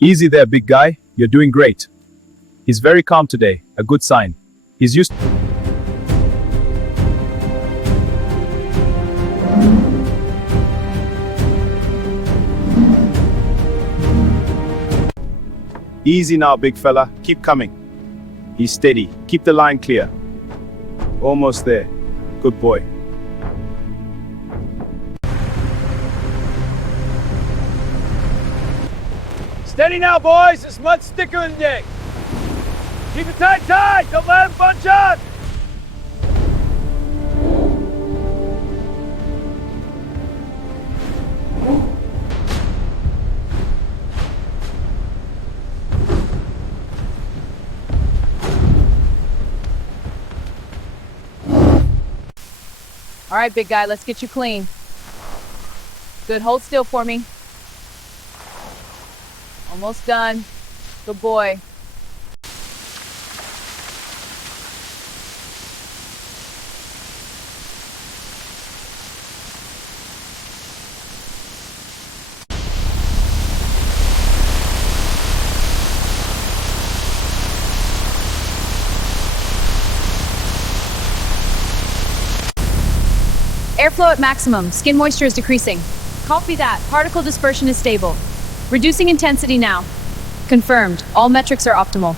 Easy there, big guy. You're doing great. He's very calm today, a good sign. He's used. Easy now, big fella. Keep coming. He's steady. Keep the line clear. Almost there. Good boy. Steady now, boys. This mud's thicker than dick. Keep it tight, tight. Don't let him bunch on. All right, big guy, let's get you clean. Good, hold still for me. Almost done. Good boy. Airflow at maximum. Skin moisture is decreasing. Copy that. Particle dispersion is stable. Reducing intensity now. Confirmed. All metrics are optimal.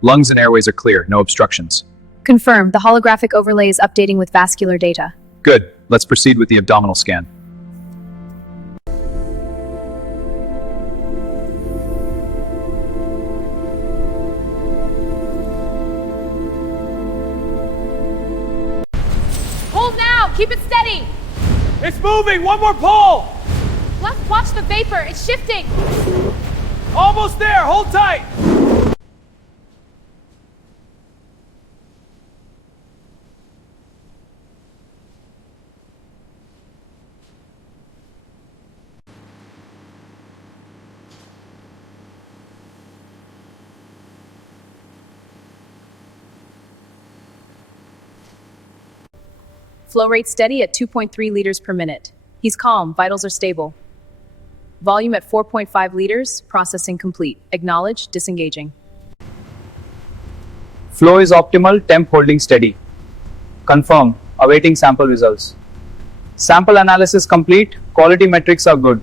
Lungs and airways are clear, no obstructions. Confirmed. The holographic overlay is updating with vascular data. Good. Let's proceed with the abdominal scan. Hold now! Keep it steady! It's moving! One more pull! Let's watch the vapor. It's shifting. Almost there! Hold tight! Flow rate steady at 2.3 liters per minute. He's calm, vitals are stable. Volume at 4.5 liters, processing complete. Acknowledge, disengaging. Flow is optimal, temp holding steady. Confirm, awaiting sample results. Sample analysis complete, quality metrics are good.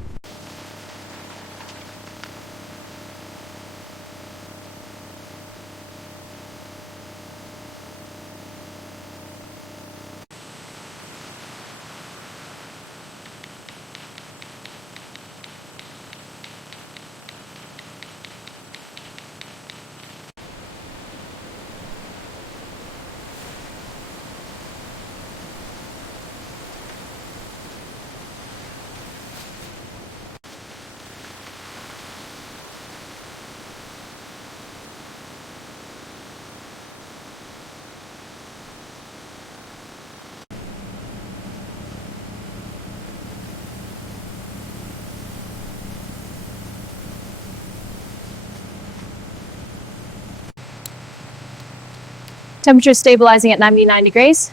Temperature stabilizing at 99 degrees.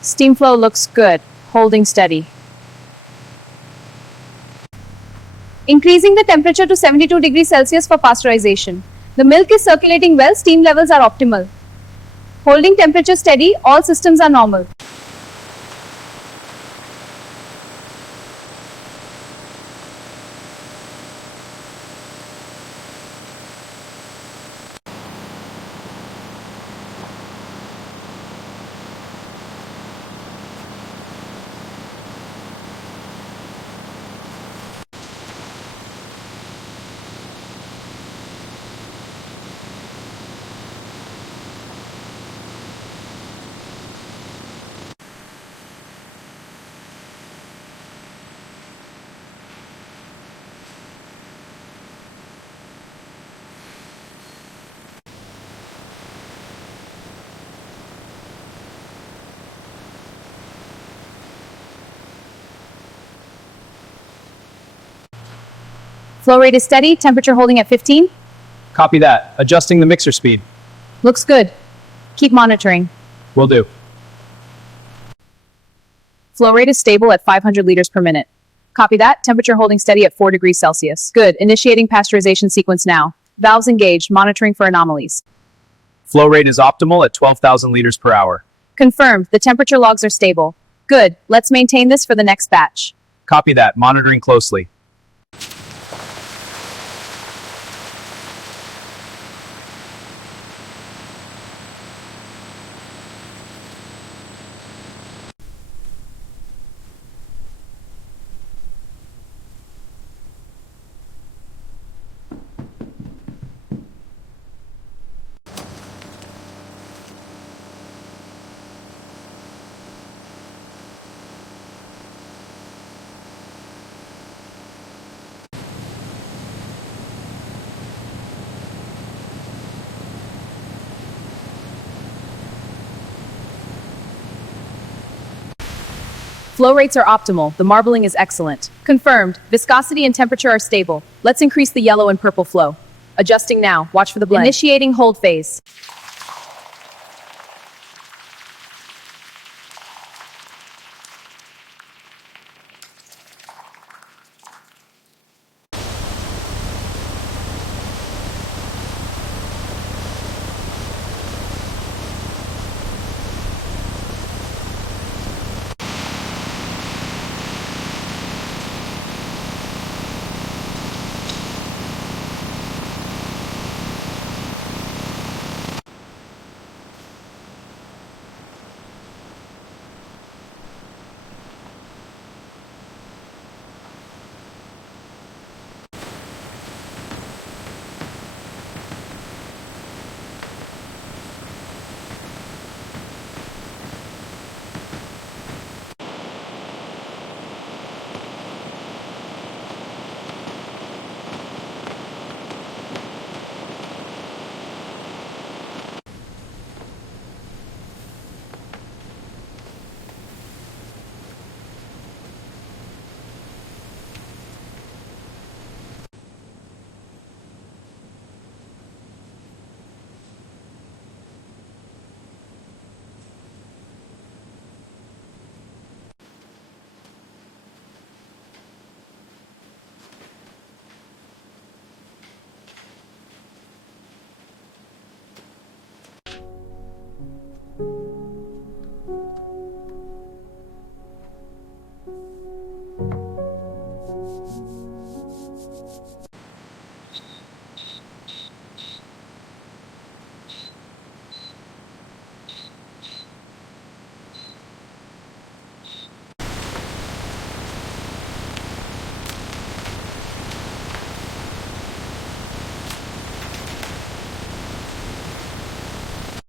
Steam flow looks good, holding steady. Increasing the temperature to 72 degrees Celsius for pasteurization. The milk is circulating well, steam levels are optimal. Holding temperature steady, all systems are normal. Flow rate is steady, temperature holding at 15. Copy that, adjusting the mixer speed. Looks good. Keep monitoring. Will do. Flow rate is stable at 500 liters per minute. Copy that. Temperature holding steady at 4 degrees Celsius. Good. Initiating pasteurization sequence now. Valves engaged. Monitoring for anomalies. Flow rate is optimal at 12,000 liters per hour. Confirmed. The temperature logs are stable. Good. Let's maintain this for the next batch. Copy that. Monitoring closely. Flow rates are optimal. The marbling is excellent. Confirmed. Viscosity and temperature are stable. Let's increase the yellow and purple flow. Adjusting now. Watch for the blend. Initiating hold phase.